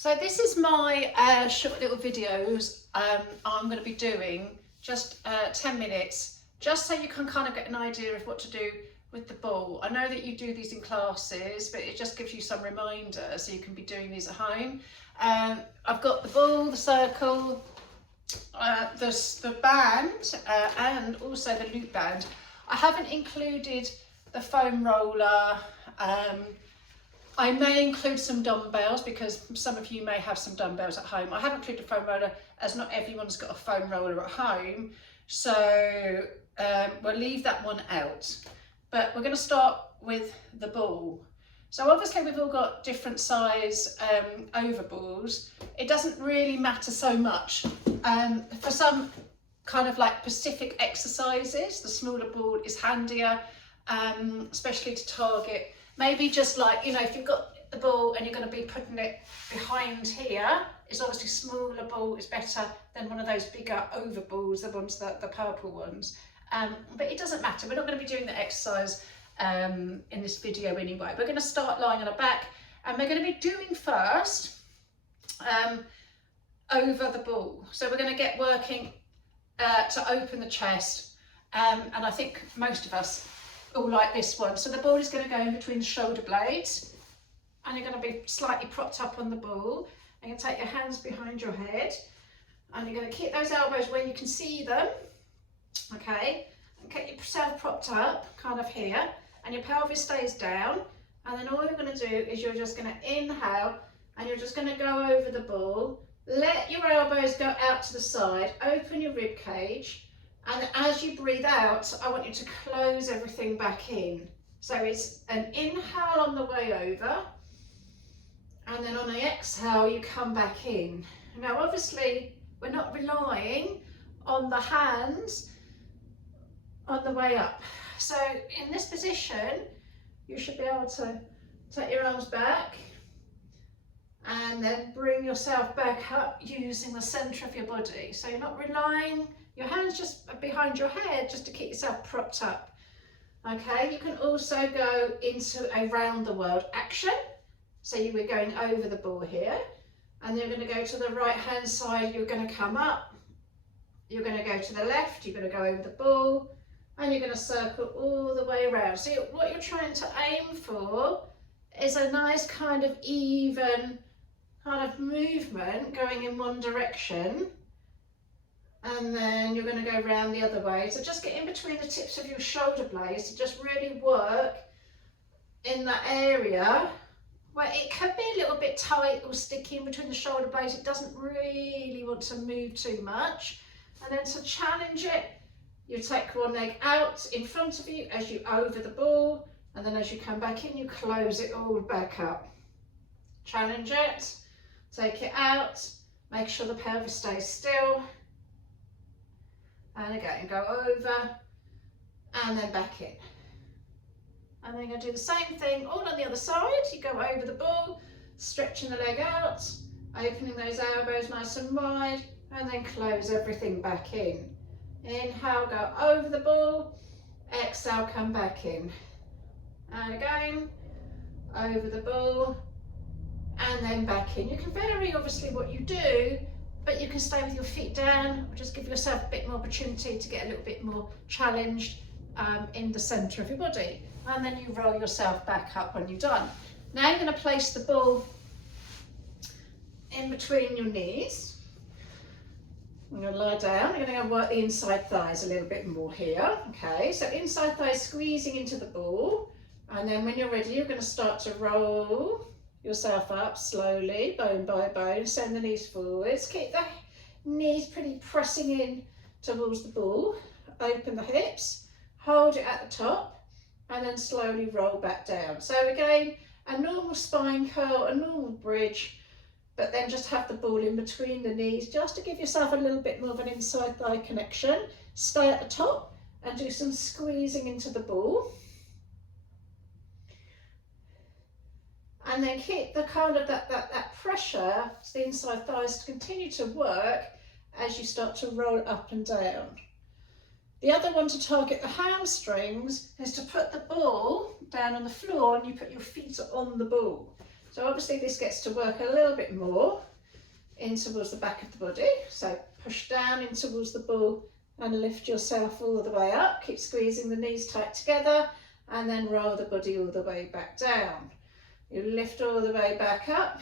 So this is my short little videos I'm going to be doing, just 10 minutes, just so you can kind of get an idea of what to do with the ball. I know that you do these in classes, but it just gives you some reminder so you can be doing these at home. I've got the ball, the circle, the band and also the loop band. I haven't included the foam roller. I may include some dumbbells because some of you may have some dumbbells at home. I haven't included a foam roller as not everyone's got a foam roller at home. So we'll leave that one out. But we're going to start with the ball. So obviously we've all got different size overballs. It doesn't really matter so much. For some kind of like specific exercises, the smaller ball is handier, especially to target. Maybe just like, you know, if you've got the ball and you're going to be putting it behind here, it's obviously smaller ball is better than one of those bigger overballs, the ones that the purple ones. But it doesn't matter. We're not going to be doing the exercise in this video anyway. We're going to start lying on our back, and we're going to be doing first over the ball. So we're going to get working to open the chest, and I think most of us all like this one. So the ball is going to go in between the shoulder blades, and you're going to be slightly propped up on the ball. And you take your hands behind your head, and you're going to keep those elbows where you can see them, okay, and get yourself propped up kind of here, and your pelvis stays down. And then all you're going to do is you're just going to inhale, and you're just going to go over the ball. Let your elbows go out to the side, open your rib cage. And as you breathe out, I want you to close everything back in. So it's an inhale on the way over, and then on the exhale, you come back in. Now, obviously, we're not relying on the hands on the way up. So in this position, you should be able to take your arms back and then bring yourself back up using the centre of your body. So you're not relying your hands just behind your head just to keep yourself propped up. Okay, you can also go into a round the world action. So you were going over the ball here, and then you're going to go to the right hand side. You're going to come up, you're going to go to the left, you're going to go over the ball, and you're going to circle all the way around. So what you're trying to aim for is a nice kind of even kind of movement going in one direction. And then you're going to go around the other way. So just get in between the tips of your shoulder blades to just really work in that area where it could be a little bit tight or sticky in between the shoulder blades. It doesn't really want to move too much. And then to challenge it, you take one leg out in front of you as you over the ball, and then as you come back in, you close it all back up. Challenge it, take it out, make sure the pelvis stays still. And again, go over and then back in. And then you're going to do the same thing all on the other side. You go over the ball, stretching the leg out, opening those elbows nice and wide, and then close everything back in. Inhale, go over the ball, exhale, come back in. And again, over the ball, and then back in. You can vary obviously what you do, but you can stay with your feet down, or just give yourself a bit more opportunity to get a little bit more challenged in the centre of your body. And then you roll yourself back up when you're done. Now you're going to place the ball in between your knees. You're going to lie down. You're going to work the inside thighs a little bit more here. Okay, so inside thighs squeezing into the ball. And then when you're ready, you're going to start to roll yourself up slowly, bone by bone. Send the knees forwards. Keep the knees pretty pressing in towards the ball. Open the hips. Hold it at the top. And then slowly roll back down. So again, a normal spine curl, a normal bridge, but then just have the ball in between the knees just to give yourself a little bit more of an inside thigh connection. Stay at the top and do some squeezing into the ball. And then keep the kind of that pressure to the inside thighs to continue to work as you start to roll up and down. The other one to target the hamstrings is to put the ball down on the floor and you put your feet on the ball. So obviously this gets to work a little bit more in towards the back of the body. So push down in towards the ball and lift yourself all the way up. Keep squeezing the knees tight together and then roll the body all the way back down. You lift all the way back up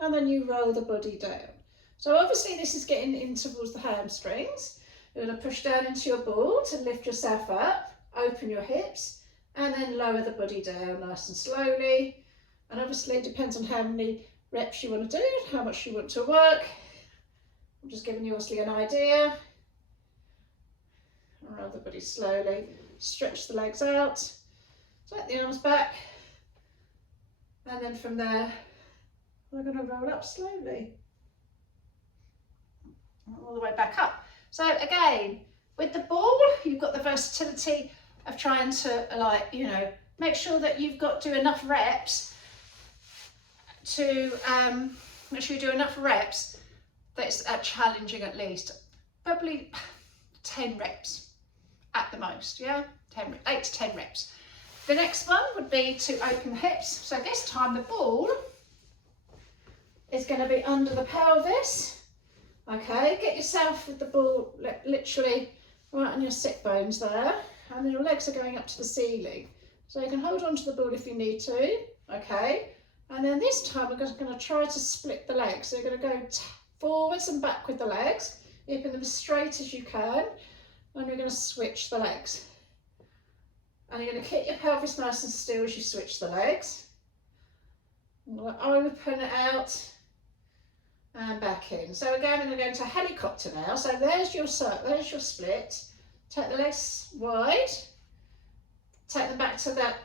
and then you roll the body down. So obviously this is getting in towards the hamstrings. You're going to push down into your ball to lift yourself up, open your hips, and then lower the body down nice and slowly. And obviously it depends on how many reps you want to do, how much you want to work. I'm just giving you obviously an idea. Roll the body slowly, stretch the legs out, take the arms back, and then from there we're going to roll up slowly all the way back up. So again, with the ball, you've got the versatility of trying to, like, you know, make sure that you've got to do enough reps to make sure you do enough reps that's challenging, at least probably 10 reps at the most. Yeah, 8 to 10 reps. The next one would be to open the hips. So this time the ball is going to be under the pelvis. Okay, get yourself with the ball literally right on your sit bones there, and then your legs are going up to the ceiling. So you can hold on to the ball if you need to, okay? And then this time we're just going to try to split the legs. So you're going to go forwards and back with the legs, keeping them as straight as you can, and you're going to switch the legs. And you're going to keep your pelvis nice and still as you switch the legs. I'm going to open it out and back in. So again, I'm going to go into a helicopter now. So there's your split. Take the legs wide, take them back to that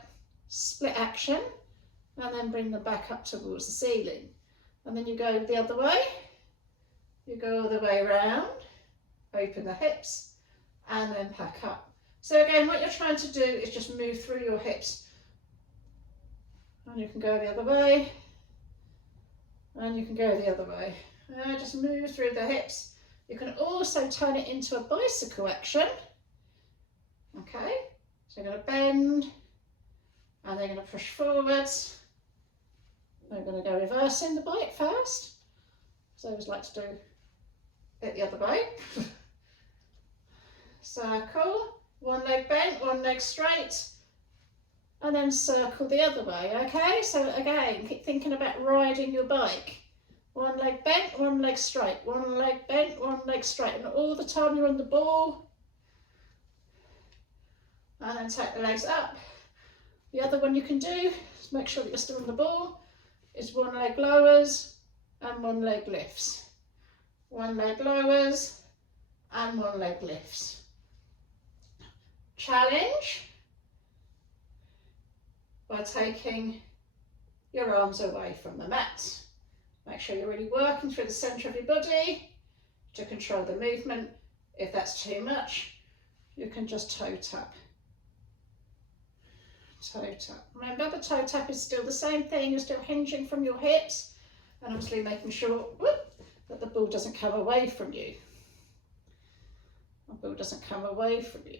split action, and then bring them back up towards the ceiling. And then you go the other way. You go all the way around, open the hips, and then pack up. So again, what you're trying to do is just move through your hips. And you can go the other way, and you can go the other way. Just move through the hips. You can also turn it into a bicycle action. Okay, so you're going to bend, and they're going to push forwards. We're going to go reversing the bike first. So I always like to do it the other way. Circle, one leg bent, one leg straight, and then circle the other way. Okay, so again, keep thinking about riding your bike. One leg bent, one leg straight, one leg bent, one leg straight, and all the time you're on the ball. And then take the legs up. The other one you can do, is make sure that you're still on the ball, is one leg lowers and one leg lifts. One leg lowers and one leg lifts. Challenge by taking your arms away from the mat. Make sure you're really working through the centre of your body to control the movement. If that's too much, you can just toe tap. Toe tap. Remember, the toe tap is still the same thing. You're still hinging from your hips and obviously making sure that the ball doesn't come away from you. The ball doesn't come away from you.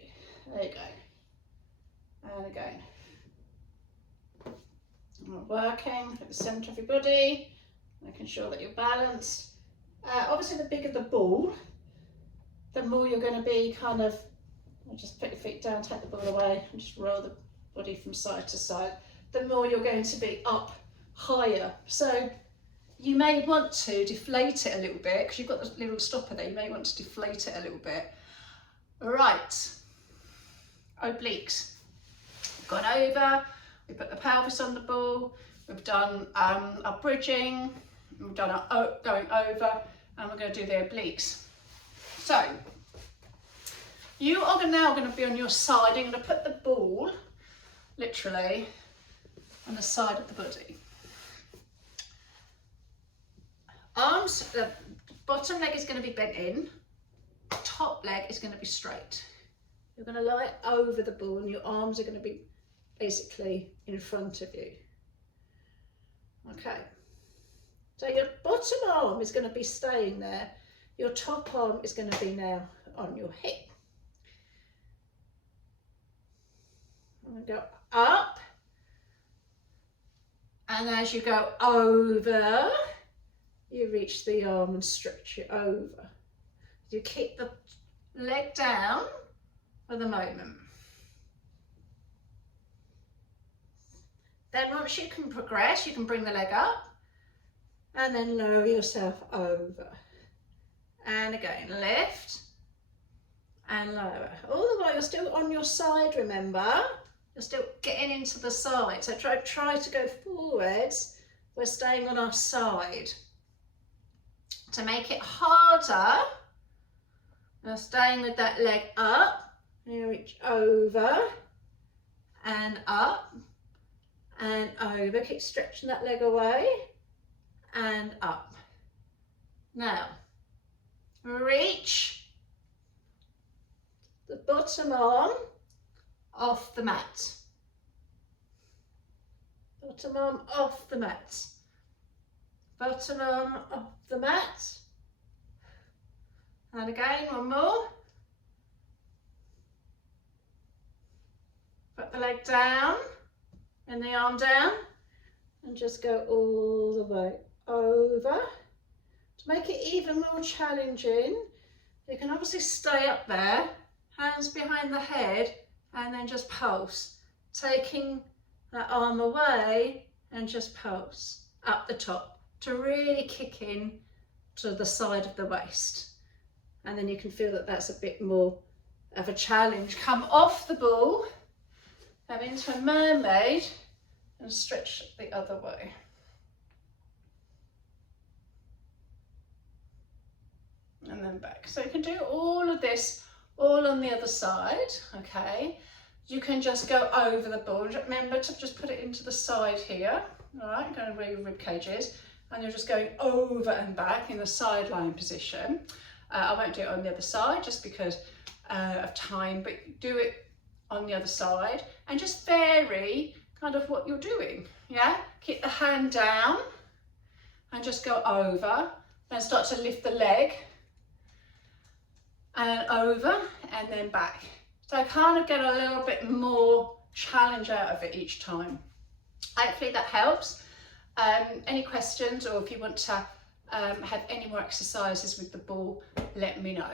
There you go. And again. Working at the centre of your body, making sure that you're balanced. Obviously, the bigger the ball, the more you're going to be kind of, just put your feet down, take the ball away, and just roll the body from side to side, the more you're going to be up higher. So you may want to deflate it a little bit, because you've got the little stopper there, you may want to deflate it a little bit. Right, obliques. We've gone over, we put the pelvis on the ball, we've done our bridging, we've done our going over, and we're going to do the obliques. So you are now going to be on your side. You're going to put the ball literally on the side of the body. Arms, the bottom leg is going to be bent in, top leg is going to be straight. You're going to lie over the ball and your arms are going to be basically in front of you. Okay, so your bottom arm is going to be staying there, your top arm is going to be now on your hip. I'm going to go up And as you go over, you reach the arm and stretch it over. You keep the leg down for the moment. Then once you can progress, you can bring the leg up and then lower yourself over. And again, lift and lower. All the while you're still on your side, remember? You're still getting into the side. So try to go forwards. We're staying on our side. To make it harder, you're staying with that leg up. You reach over and up and over. Keep stretching that leg away and up. Now, reach the bottom arm off the mat. Bottom arm off the mat. Bottom arm off the mat. And again, one more. Put the leg down and the arm down and just go all the way over. To make it even more challenging, you can obviously stay up there, hands behind the head, and then just pulse, taking that arm away and just pulse up the top to really kick in to the side of the waist. And then you can feel that that's a bit more of a challenge. Come off the ball, come into a mermaid and stretch the other way. And then back. So you can do all of this all on the other side, okay? You can just go over the ball. Remember to just put it into the side here, all right? Going where your rib cage is, and you're just going over and back in the sideline position. I won't do it on the other side just because of time, but do it on the other side and just vary kind of what you're doing, yeah? Keep the hand down and just go over, then start to lift the leg and over and then back. So I kind of get a little bit more challenge out of it each time. Hopefully that helps. Any questions, or if you want to have any more exercises with the ball, let me know.